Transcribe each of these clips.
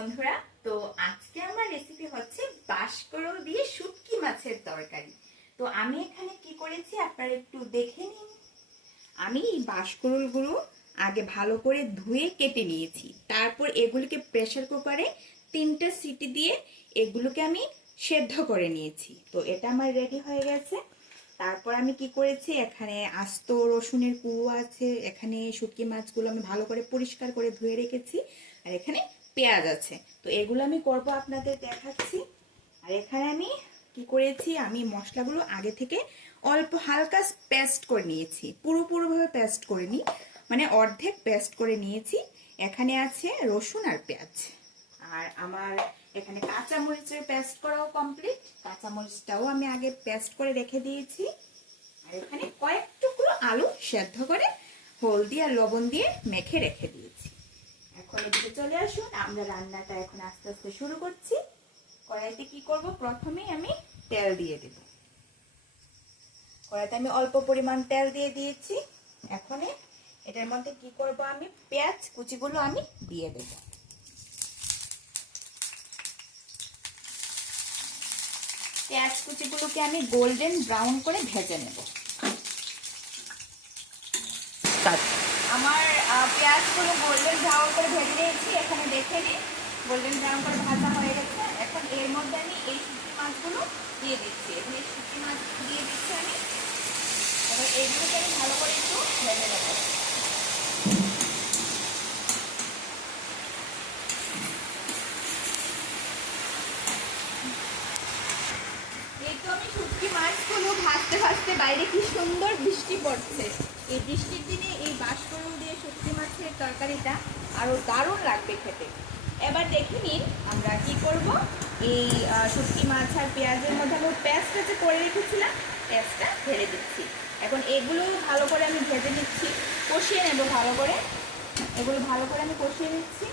বন্ধুরা, তো আজকে আমার রেসিপি হচ্ছে বাঁশকরল দিয়ে শুটকি মাছের তরকারি। তো আমি এখানে কি করেছি আপনারা একটু দেখে নিন। আমি এই বাঁশকরলগুলো আগে ভালো করে ধুয়ে কেটে নিয়েছি, তারপর এগুলোকে প্রেসার কুকারে 3টে সিটি দিয়ে এগুলোকে আমি সেদ্ধ করে নিয়েছি। তো এটা আমার রেডি হয়ে গেছে। তারপর আমি কি করেছি, এখানে আস্ত রসুনের কুয়া আছে, এখানে শুটকি মাছগুলো আমি ভালো করে পরিষ্কার করে ধুয়ে রেখেছি, আর এখানে পেঁয়াজ আছে। তো এগুলো আমি করব, আপনাদের দেখাচ্ছি। আর এখানে আমি কি করেছি, আমি মশলাগুলো আগে থেকে অল্প হালকা পেস্ট করে নিয়েছি, পুরোপুরিভাবে পেস্ট করিনি, মানে অর্ধেক পেস্ট করে নিয়েছি। এখানে আছে রসুন আর পেঁয়াজ, আর আমার এখানে কাঁচা মরিচের পেস্ট করাও কমপ্লিট। কাঁচা মরিচটাও আমি আগে পেস্ট করে রেখে দিয়েছি। আর এখানে কয়েক টুকরো আলু সেদ্ধ করে হলদি আর লবণ দিয়ে মেখে রেখে দিয়েছি। এখন এদিকে চলে আসুন, আমরা রান্নাটা এখন আস্তে আস্তে শুরু করছি। কড়াইতে কি করব, প্রথমেই আমি তেল দিয়ে দেব। কড়াইতে আমি অল্প পরিমাণ তেল দিয়ে দিয়েছি। এখন এটার মধ্যে কি করব, আমি পেঁয়াজ কুচিগুলো আমি দিয়ে দেব। পেঁয়াজ কুচিগুলোকে আমি গোল্ডেন ব্রাউন করে ভেজে নেব। আমার পেঁয়াজগুলো গোল্ডেন ব্রাউন করে ভেজে নিয়েছি, এখানে দেখে নিই গোল্ডেন ব্রাউন করে ভাজা হয়ে গেছে। এখন এর মধ্যে আমি এই শুটকি মাছগুলো দিয়ে দিচ্ছি। এখানে শুটকি মাছ দিয়ে দিচ্ছি আমি। এবার এইগুলোকে আমি ভালো করে একটু ভেজে নেব। এই তো আমি শুটকি মাছগুলো ভাজতে ভাজতে বাইরে কি সুন্দর বৃষ্টি পড়ছে। এই বৃষ্টির দিনে এই বাঁশকরল দিয়ে শুটকি মাছের তরকারিটা আরো দারুণ লাগবে খেতে। এবার দেখে নিন আমরা কি করব। এই শুটকি মাছ আর পেঁয়াজের মধ্যে আমি পেস্টটা যে করে রেখেছিলাম, পেস্টটা ঢেলে দিচ্ছি। এখন এগুলো ভালো করে আমি ভেজে নিচ্ছি, কষিয়ে নেব ভালো করে। এগুলো ভালো করে আমি কষিয়ে নিচ্ছি।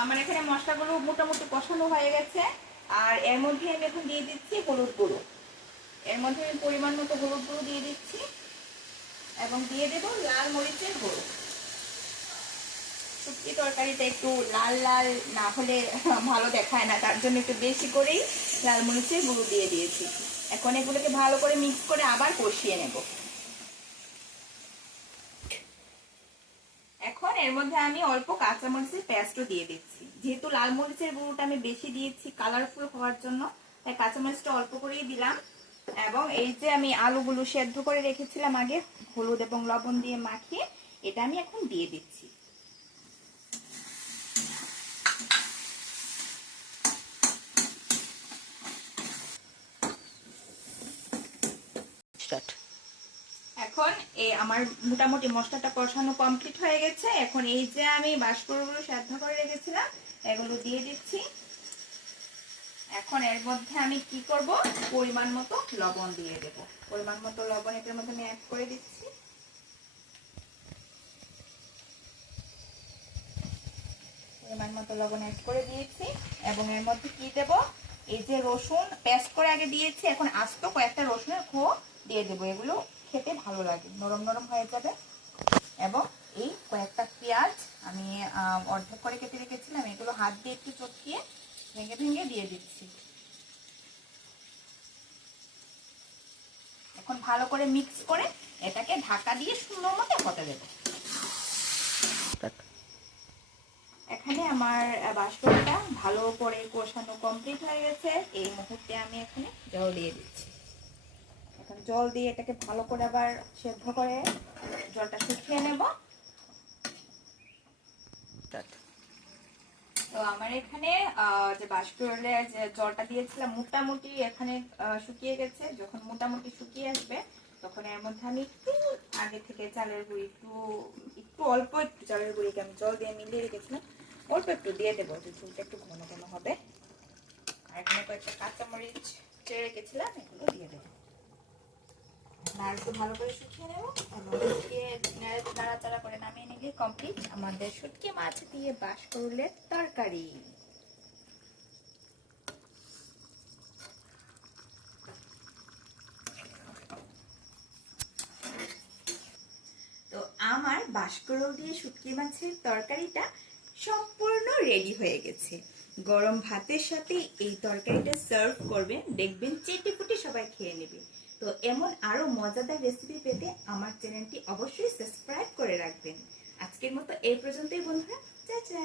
আমার এখানে মশলাগুলো মোটামুটি কষানো হয়ে গেছে। আর এর মধ্যে আমি এখন দিয়ে দিচ্ছি হলুদ গুঁড়ো। এর মধ্যে আমি পরিমাণ মতো হলুদ গুঁড়ো দিয়ে দিচ্ছি এবং দিয়ে দেব লাল মরিচের গুঁড়ো। শুটকি তরকারিটা একটু লাল লাল না হলে ভালো দেখায় না, তার জন্য একটু বেশি করেই লাল মরিচের গুঁড়ো দিয়ে দিয়েছি। এখন এগুলোকে ভালো করে মিক্স করে আবার কষিয়ে নেব। এখন এর মধ্যে আমি অল্প কাঁচা মরিচের পেস্টও দিয়ে দিচ্ছি। যেহেতু লাল মরিচের গুঁড়োটা আমি বেশি দিয়েছি কালারফুল হওয়ার জন্য, তাই কাঁচা মরিচটা অল্প করেই দিলাম। এবং এই যে আমি আলুগুলো সেদ্ধ করে রেখেছিলাম আগে হলুদ এবং লবণ দিয়ে মাখিয়ে, এটা আমি এখন দিয়ে দিচ্ছি। এখন আমার মোটামুটি মশলাটা কষানো কমপ্লিট হয়ে গেছে। এখন এই যে আমি বাঁশকরলগুলো সেদ্ধ করে রেখেছিলাম এগুলো দিয়ে দিচ্ছি। এখন এর মধ্যে আমি কি করব, পরিমাণ মতো লবণ দিয়ে দেব। পরিমাণ মতো লবণ এটার মধ্যে আমি অ্যাড করে দিচ্ছি। পরিমাণ মতো লবণ অ্যাড করে দিয়েছি এবং এর মধ্যে কি দেব, এই যে রসুন পেস্ট করে আগে দিয়েছি, এখন আস্ত কয়েকটা রসুনের খোয়া দিয়ে দেবো। এগুলো খেতে ভালো লাগে, নরম নরম হয়ে যাবে। এবং এই কয়েকটা পেঁয়াজ আমি অর্ধেক করে কেটে রেখেছিলাম, এগুলো হাত দিয়ে একটু চটকিয়ে ভেঙে ভেঙে দিয়ে দিচ্ছি। এখন ভালো করে মিক্স করে এটাকে ঢাকা দিয়ে সুন্দর মতো হতে দেব। এখানে আমার বাঁশকরলটা ভালো করে কষানো কমপ্লিট হয়ে গেছে। এই মুহূর্তে আমি এখানে জল দিয়ে দিচ্ছি। এখন জল দিয়ে এটাকে ভালো করে আবার সেদ্ধ করে জলটা শুকিয়ে নেব। তো আমার এখানে যে বাঁশকরলের যে জলটা দিয়েছিলাম মোটামুটি এখানে শুকিয়ে গেছে। যখন মোটামুটি শুকিয়ে আসবে তখন এর মধ্যে আমি একটু আগে থেকে চালের গুঁড়ি একটু অল্প একটু চালের গুঁড়িকে আমি জল দিয়ে মিলিয়ে রেখেছিলাম, অল্প একটু দিয়ে দেবো, যে ঝোলটা একটু ঘন ঘন হবে। আর এখানে কয়েকটা কাঁচামরিচ চেড়ে রেখেছিলাম, এগুলো দিয়ে দেবো। আর একটু ভালো করে শুকিয়ে নেব এবং নাড়াচাড়া করে নামিয়ে নিলে কমপ্লিট আমাদের শুটকি মাছ দিয়ে বাঁশকরলের তরকারি। তো আমার বাঁশকরল দিয়ে শুটকি মাছের তরকারিটা সম্পূর্ণ রেডি হয়ে গেছে। গরম ভাতের সাথে এই তরকারিটা সার্ভ করবেন, দেখবেন চেটেপুটে সবাই খেয়ে নেবে। তো এমন আরো মজাদার রেসিপি পেতে আমার চ্যানেলটি অবশ্যই সাবস্ক্রাইব করে রাখবেন। আজকের মতো এই পর্যন্তই বন্ধুরা, টাটা।